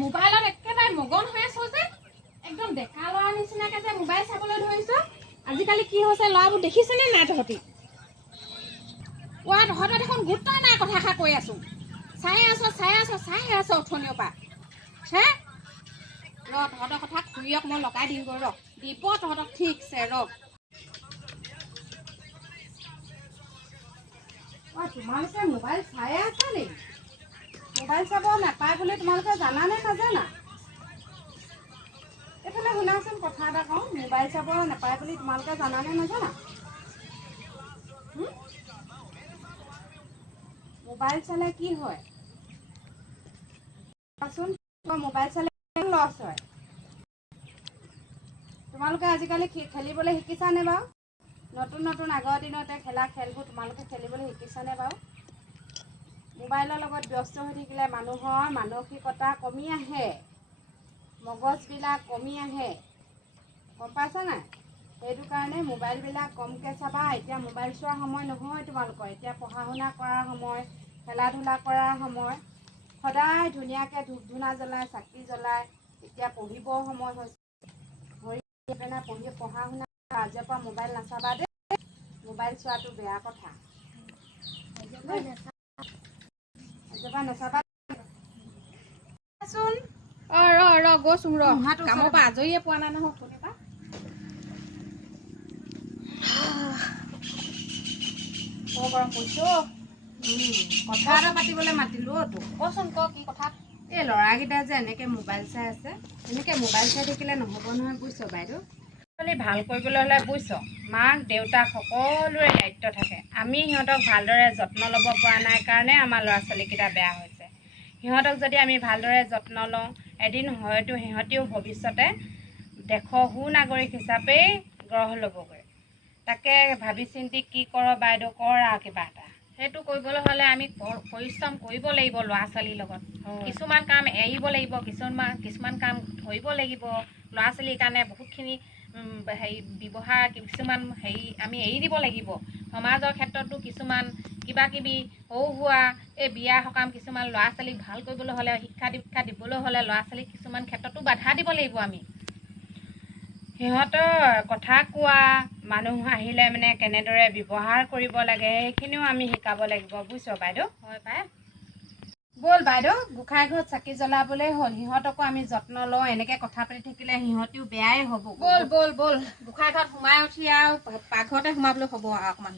মোবাইলত একেবাৰে মগন হৈ আছো যে একদম ডেকা ল'ৰা নিচিনাকে যে মোবাইল চাবলৈ ধৰিছো। আজিকালি কি হৈছে ল'ৰাবোৰ দেখিছেনে নাই তহঁতি? তহঁতৰ দেখোন গুৰুত্বই নাই কথা এষাৰ কৈ আছো। চাই আছ অথনিৰ পৰা হে তহঁতৰ কথা খুৰীয়ক মই লগাই দিমগৈ দিব তহঁতক ঠিকছে তোমালোকে মোবাইল চাই আছা নেকি? মোবাইল চাব নাপায় বুলি তোমালোকে জানানে নাজানা? এইফালে শুনাচোন কথা এটা কওঁ, মোবাইল চাব নাপায় বুলি তোমালোকে জানানে নাজানা? মোবাইল চালে কি হয় মোবাইল চালে লছ হয়। তোমালোকে আজিকালি খেলিবলৈ শিকিছানে বাৰু? নতুন আগৰ দিনতে খেলা খেলবোৰ তোমালোকে খেলিবলৈ শিকিছানে বাৰু? মোবাইলৰ লগত ব্যস্ত হৈ থাকিলে মানুহৰ মানসিকতা কমি আহে, মগজবিলাক কমি আহে, গম পাইছা নাই? সেইটো কাৰণে মোবাইলবিলাক কমকৈ চাবা। এতিয়া মোবাইল চোৱাৰ সময় নহয় তোমালোকৰ, এতিয়া পঢ়া শুনা কৰাৰ সময়, খেলা ধূলা কৰাৰ সময়। সদায় ধুনীয়াকৈ ধূপ ধূনা জ্বলাই চাকি জ্বলাই এতিয়া পঢ়িবৰ সময় হৈছে। পঢ়া শুনা আজিৰ পৰা মোবাইল নাচাবা দেই। মোবাইল চোৱাটো বেয়া কথা। নাচাবা চোন। গৈছোন কামৰ পৰা আজৰিয়ে পোৱা নাই নহয় শুনিবা। গৰম পৰিছো। কথা এটা পাতিবলৈ মাতিলো তোক। কচোন কি কথা? এই ল'ৰাকেইটা যে এনেকে মোবাইল চাই আছে, এনেকে মোবাইল চাই থাকিলে নহ'ব নহয় বুজিছ বাইদেউ। ভাল কৰিবলৈ হ'লে বুজিছ, মাক দেউতাক সকলোৰে দায়িত্ব থাকে। আমি সিহঁতক ভালদৰে যত্ন ল'ব পৰা নাই কাৰণে আমাৰ ল'ৰা ছোৱালীকেইটা বেয়া হৈছে। সিহঁতক যদি আমি ভালদৰে যত্ন লওঁ, এদিন হয়তো সিহঁতেও ভৱিষ্যতে দেশৰ সুনাগৰিক হিচাপেই গঢ় ল'বগৈ। তাকে ভাবি চিন্তি কি কৰ বাইদেউ, কৰ আৰু কিবা এটা। সেইটো কৰিবলৈ হ'লে আমি পৰিশ্ৰম কৰিব লাগিব ল'ৰা ছোৱালীৰ লগত। কিছুমান কাম এৰিব লাগিব, কিছুমান কাম ধৰিব লাগিব। ল'ৰা ছোৱালীৰ কাৰণে বহুতখিনি ব্যৱহাৰ কিছুমান আমি এৰি দিব লাগিব। সমাজৰ ক্ষেত্ৰতো কিছুমান কিবা কিবি সৰু সুৰা এই বিয়া সকাম কিছুমান ল'ৰা ছোৱালীক ভাল কৰিবলৈ হ'লে, শিক্ষা দীক্ষা দিবলৈ হ'লে ল'ৰা ছোৱালীক কিছুমান ক্ষেত্ৰতো বাধা দিব লাগিব আমি। সিহঁতৰ কথা কোৱা মানুহ আহিলে মানে কেনেদৰে ব্যৱহাৰ কৰিব লাগে সেইখিনিও আমি শিকাব লাগিব বুজিছ বাইদেউ। হয় পাই। ব'ল বাইদেউ গোঁসাই ঘৰত চাকি জ্বলাবলৈ হ'ল। সিহঁতকো আমি যত্ন লওঁ। এনেকৈ কথা পাতি থাকিলে সিহঁতেও বেয়াই হ'ব। ব'ল গোঁসাই ঘৰত সোমাই উঠি আৰু পাকঘৰতে সোমাবলৈ হ'ব আৰু অকণমান।